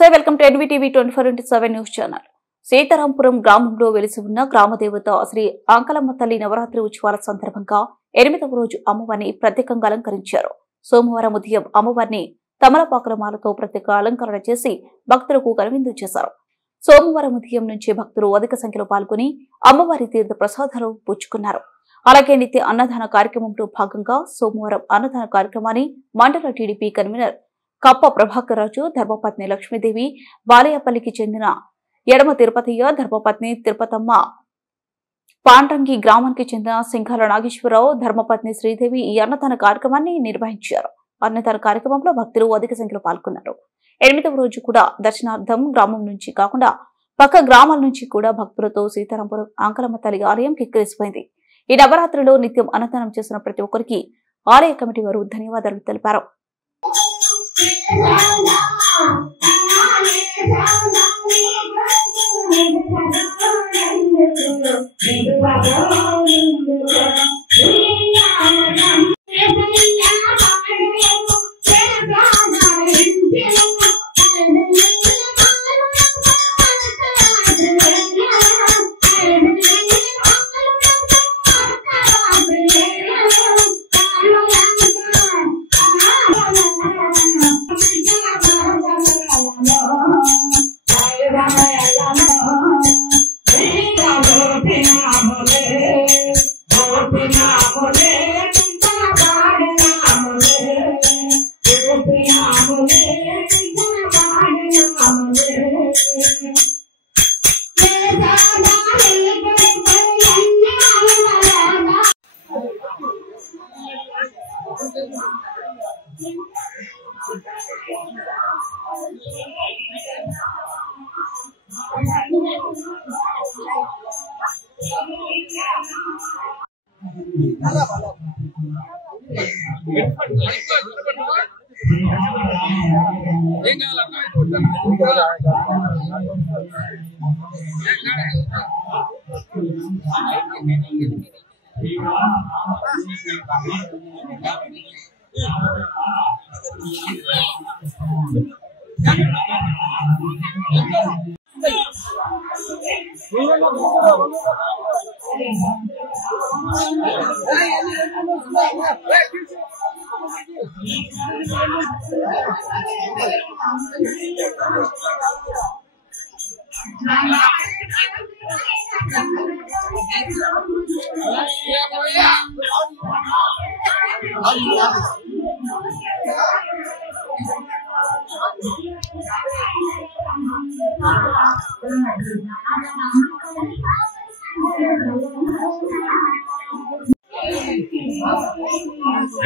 నమస్తే welcome to NVTV 24/7 news channel. Sitarampuram గ్రామంలో వెలిసి ఉన్న గ్రామదేవత శ్రీ ఆంకలమ్మ తల్లి నవరాత్రి ఉత్సవాల సందర్భంగా 8వ రోజు అమ్మవారిని ప్రత్యేకంగా అలంకరించారు. సోమవారం ఉదయం అమ్మవారిని తమలపాకుల మాలతో ప్రత్యేక అలంకరణ చేసి భక్తులకు కనువిందు చేశారు. సోమవారం ఉదయం నుంచి భక్తులు అధిక సంఖ్యలో పాల్గొని అమ్మవారి తీర్థ ప్రసాదాలు పుచ్చుకున్నారు. అలాగే నిత్య అన్నదాన కార్యక్రమంలో భాగంగా సోమవారం అన్నదాన కార్యక్రమాన్ని మండల టీడీపీ కన్వీనర్ కప్ప ప్రభాకర్ రాజు, ధర్మపత్ని లక్ష్మీదేవి, బాలయ్యపల్లికి చెందిన ఎడమ తిరుపతయ్య, ధర్మపత్ని తిరుపతమ్మ, పాండ్రంగి గ్రామానికి చెందిన సింగాల నాగేశ్వరరావు, ధర్మపత్ని శ్రీదేవి ఈ అన్నదాన కార్యక్రమాన్ని నిర్వహించారు. అన్నదాన కార్యక్రమంలో భక్తులు అధిక సంఖ్యలో పాల్గొన్నారు. 8వ రోజు కూడా దర్శనార్థం గ్రామం నుంచి కాకుండా పక్క గ్రామాల నుంచి కూడా భక్తులతో సీతారాంపురం ఆంకలమ్మ తల్లి ఆలయం కిక్కిరిసిపోయింది. ఈ నవరాత్రిలో నిత్యం అన్నదానం చేసిన ప్రతి ఒక్కరికి ఆలయ కమిటీ వారు ధన్యవాదాలు తెలిపారు.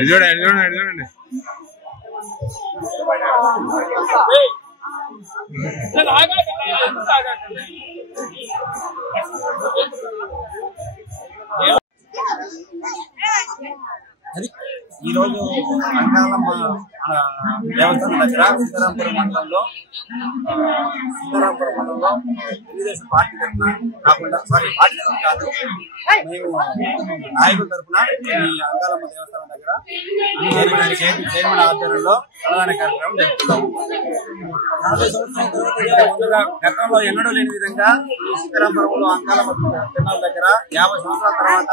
చూడండి ఈ రోజు అంకాలమ్మ దేవస్థానం దగ్గర సీతారాంపురం మండలంలో తెలుగుదేశం పార్టీ తరఫున కాకుండా పార్టీ తరఫున కాదు, మేము నాయకుల తరఫున ఈ అంకాలమ్మ దేవస్థానం దగ్గర చైర్మన్ ఆధ్వర్యంలో అన్నదాన కార్యక్రమం జరుపుతున్నాము. 40 సంవత్సరాల ముందుగా గతంలో ఎన్నడూ లేని విధంగా ఈ సీతారాంపురంలో అంకాలమ్మ తిరునాళ్ళ దగ్గర 50 సంవత్సరాల తర్వాత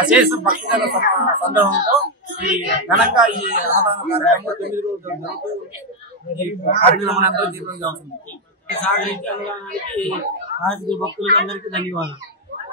అశేష భక్తుల సందర్భంతో ఈ ఘనంగా ఈ అన్నదాన కార్యక్రమం 9 రోజులు జరుగుతూ ఈ కార్యక్రమం అంతా జీవితంగా ఉంటుంది. భక్తులకు అందరికీ ధన్యవాదాలు.